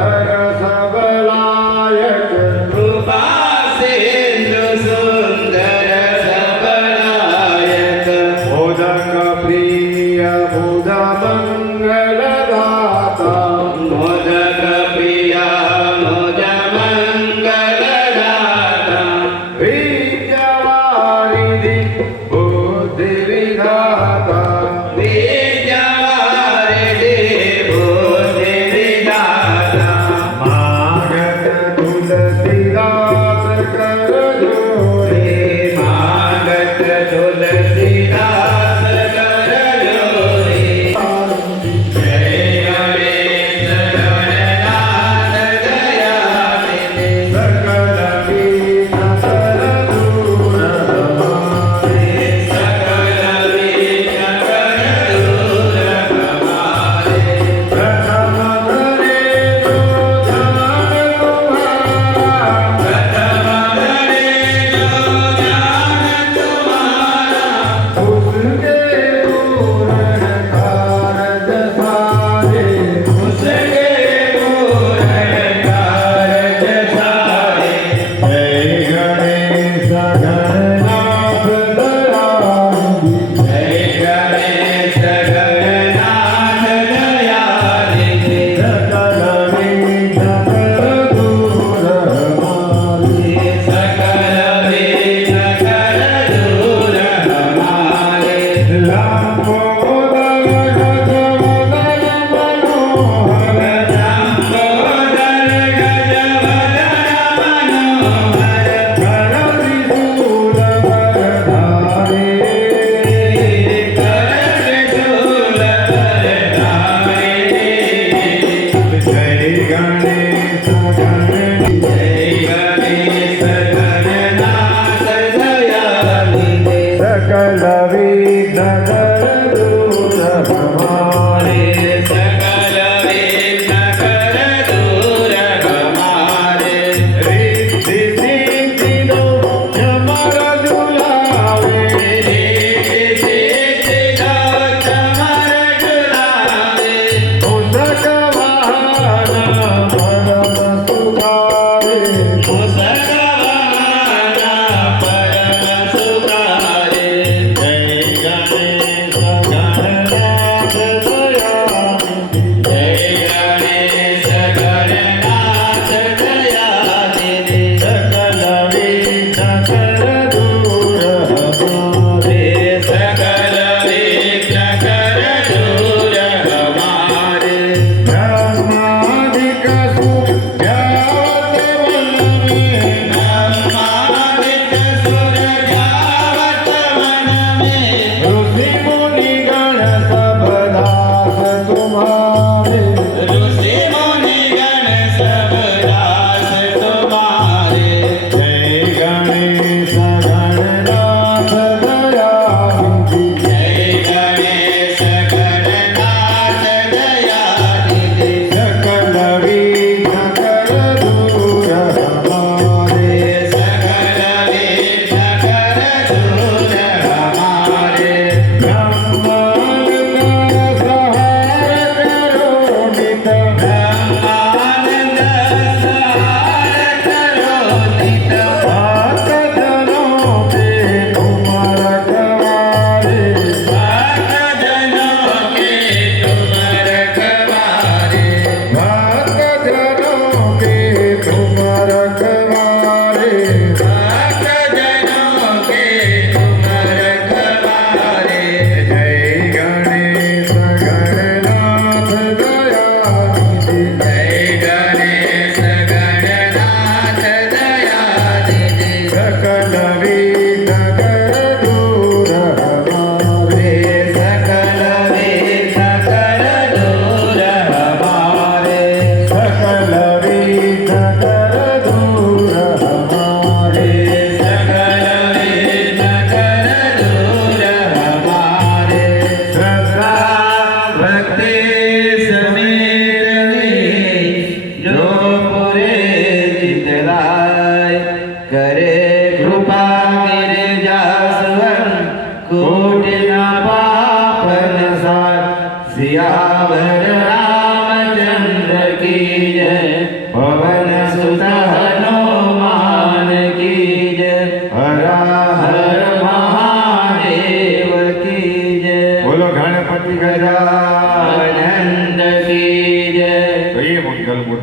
सुंदर सबलायक कृपा सिंधू सुंदर सबलायक मोदक प्रिय बुध मंगलदाता मोदक प्रिया मोद मंगलदाता विद्यावारिधि बुद्धि विधाता विद्यावारिधि बुद्धि विधाता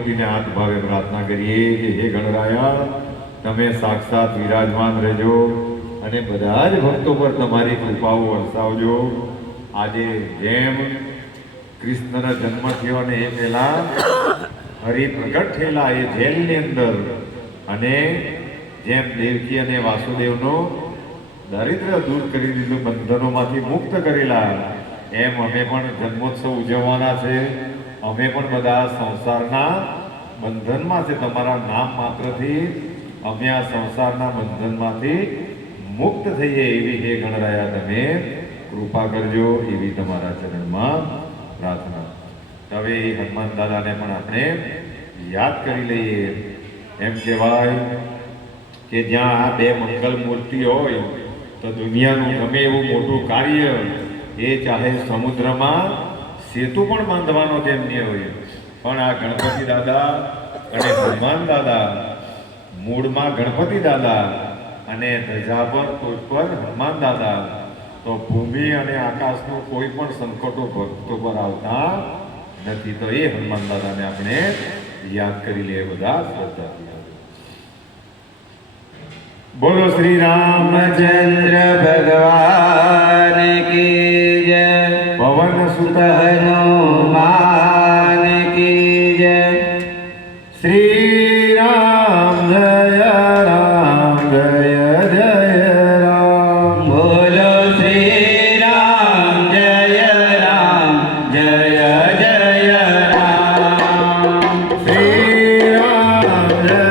મૂર્તિને હાથ ભાવે પ્રાર્થના કરીએ કે હે ગણરાયા તમે સાક્ષાત વિરાજમાન રહેજો અને બધા જ ભક્તો પર તમારી કૃપાઓ વરસાવજો. આજે જેમ કૃષ્ણનો જન્મ થયો અને એ પહેલા હરિ પ્રગટ થયેલા એ જેલની અંદર અને જેમ દેવકી અને વાસુદેવનો દારિદ્ર દૂર કરી દીધું, બંધનોમાંથી મુક્ત કરેલા, એમ અમે પણ જન્મોત્સવ ઉજવવાના છે. અમે પણ બધા સંસારના બંધનમાં છે. તમારા નામ માત્રથી અમે આ સંસારના બંધનમાંથી મુક્ત થઈએ એવી હે ગણરાયા તમે કૃપા કરજો એવી તમારા ચરણમાં પ્રાર્થના. હવે હનુમાન દાદાને પણ આપણે યાદ કરી લઈએ. એમ કહેવાય કે જ્યાં આ બે મંગલ મૂર્તિ હોય તો દુનિયાનું ગમે એવું મોટું કાર્ય, એ ચાહે સમુદ્રમાં સેતુ પણ બાંધવાનો તેમની હોય, પણ આ ગણપતિ દાદા અને હનુમાન દાદા, મૂળમાં ગણપતિ દાદા અને ધજા પર ટોચ પર હનુમાન દાદા, તો ભૂમિ અને આકાશનું કોઈ પણ સંકટો ભક્તો પર આવતા નથી. તો એ હનુમાન દાદાને આપણે યાદ કરી લઈએ બધા શ્રદ્ધાથી. બોલો શ્રી રામચંદ્ર ભગવાન કી જય. પવન સુત હનુમાન કી જય. શ્રી રામ જય રામ જય જય રામ. બોલો શ્રી રામ જય રામ જય જય રામ. શ્રી રામ જય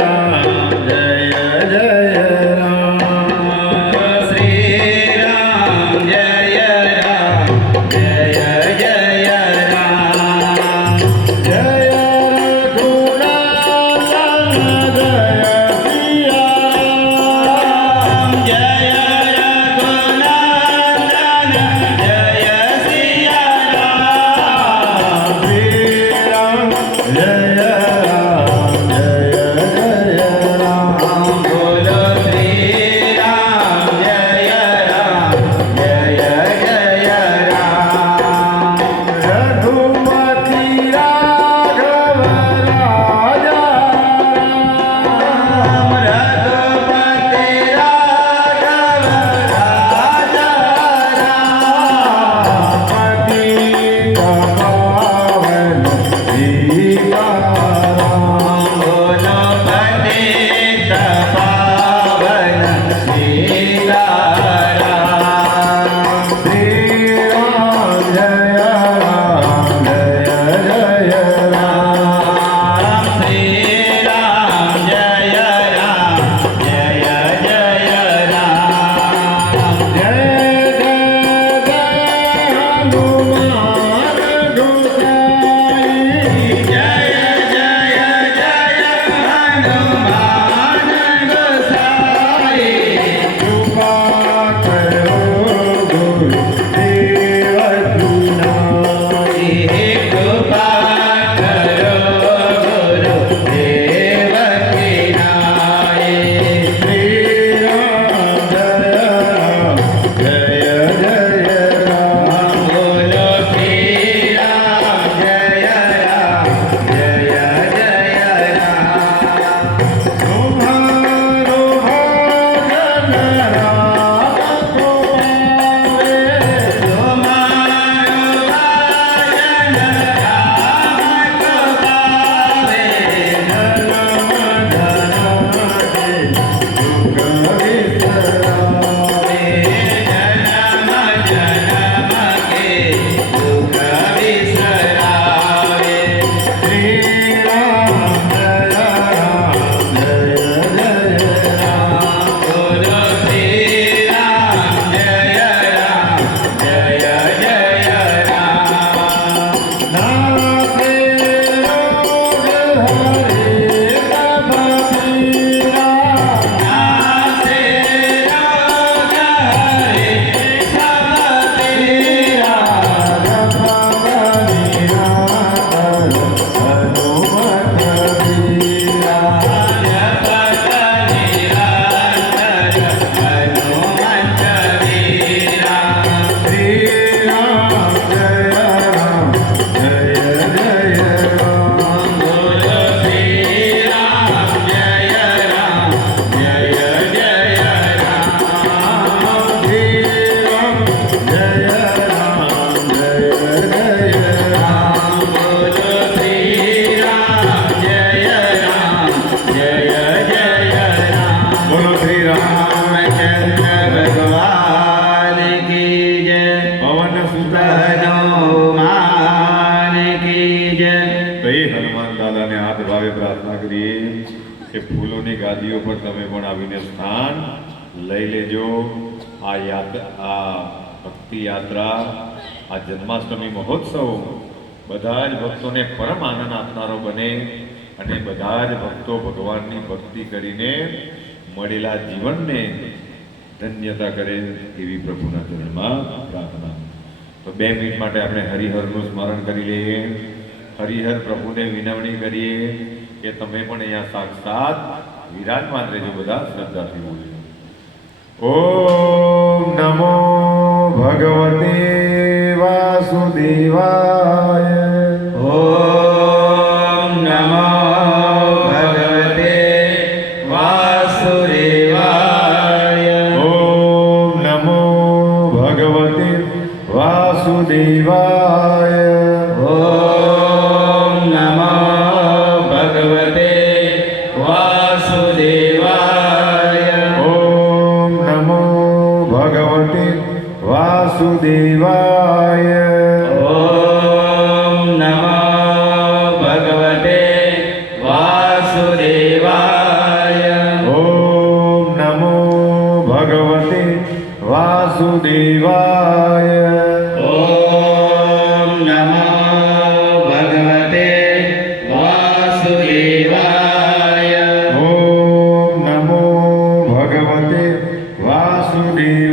રામ જય જય રામ. શ્રી રામ જય રામ જય જય જય તો એ હનુમાન દાદાને હાથ ભાવે પ્રાર્થના કરીએ કે ફૂલોની ગાદીઓ પર તમે પણ આવીને સ્થાન લઈ લેજો. આ ભક્તિ યાત્રા, આ જન્માષ્ટમી મહોત્સવ બધા જ ભક્તોને પરમ આનંદ આપનારો બને અને બધા જ ભક્તો ભગવાનની ભક્તિ કરીને મળેલા જીવનને ધન્યતા કરે એવી પ્રભુના ચરણમાં પ્રાર્થના. તો 2 મિનિટ માટે આપણે હરિહરનું સ્મરણ કરી લઈએ. હરિહર પ્રભુને વિનવણી કરીએ કે તમે પણ અહીંયા સાક્ષાત વિરાજમાન રહેજો. બધા શ્રદ્ધાથી બોલીએ. ઓમ નમો ભગવતે વાસુદેવાય. ઓમ નમો ભગવતે વાસુદેવાય. ઓમ નમો ભગવતે વાસુદેવાય. ઓમ નમો ભગવતે વાસુદેવાય. ઓમ નમો ભગવતે વાસુદેવાય. ઓમ નમો ભગવતે વાસુદેવાય. ઓમ નમો ભગવતે વાસુદેવાય. ઓમ નમો ભગવતે વાસુદેવાય. ઓમ નમો ભગવતે વાસુદેવાય.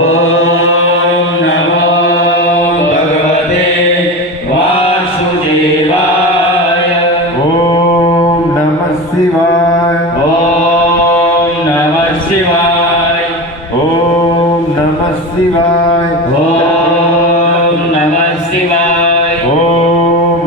ઓમ નમો ભગવતે વાસુદેવાય.